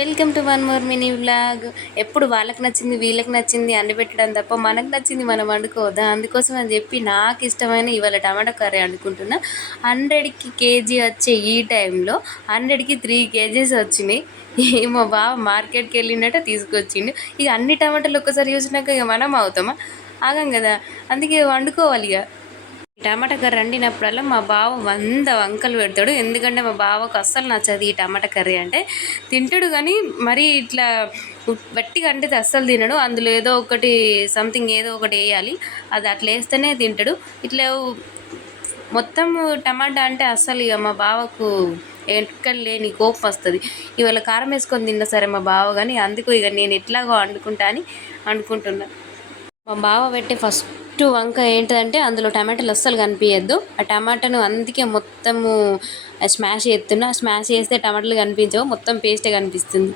Welcome to one more mini vlog. ఎప్పుడు వాళ్ళకి నచ్చింది వీళ్ళకి నచ్చింది అండి పెట్టడం తప్ప మనకు నచ్చింది మనం వండుకోవద్దా. అందుకోసం అని చెప్పి నాకు ఇష్టమైన ఇవాళ టమాటా కర్రీ వండుకుంటున్నా. 100కి కేజీ వచ్చే ఈ టైంలో 100కి 3 కేజీస్ వచ్చినాయి. మా బావ మార్కెట్కి వెళ్ళినట్టు తీసుకొచ్చిండు. ఇక అన్ని టమాటాలు ఒక్కసారి చూసినాక ఇక మనం అవుతామా, ఆగం కదా. అందుకే వండుకోవాలి. ఇక టమాటా కర్రీ వండినప్పుడల్లా మా బావ 100 వంకలు పెడతాడు. ఎందుకంటే మా బావకు అస్సలు నచ్చదు ఈ టమాటా కర్రీ అంటే. తింటాడు కానీ మరీ ఇట్లా గట్టిగా అంటే అస్సలు తినడు. అందులో ఏదో ఒకటి సంథింగ్ ఏదో ఒకటి వేయాలి, అది అట్లా వేస్తేనే తింటాడు. ఇట్లా మొత్తం టమాటా అంటే అస్సలు ఇక మా బావకు ఎక్కడ లేని కోపం వస్తుంది. ఇవాళ కారం వేసుకొని తిన్నా సరే మా బావ, కానీ అందుకు ఇక నేను ఎట్లాగో వండుకుంటా అని అనుకుంటున్నా. మా బావ పెట్టే ఫస్ట్ వంక ఏంటంటే అందులో టమాటాలు అస్సలు కనిపించద్దు. ఆ టమాటాను అందుకే మొత్తము స్మాష్ చేస్తున్నా. స్మాష్ చేస్తే టమాటాలు కనిపించవు, మొత్తం పేస్టే కనిపిస్తుంది.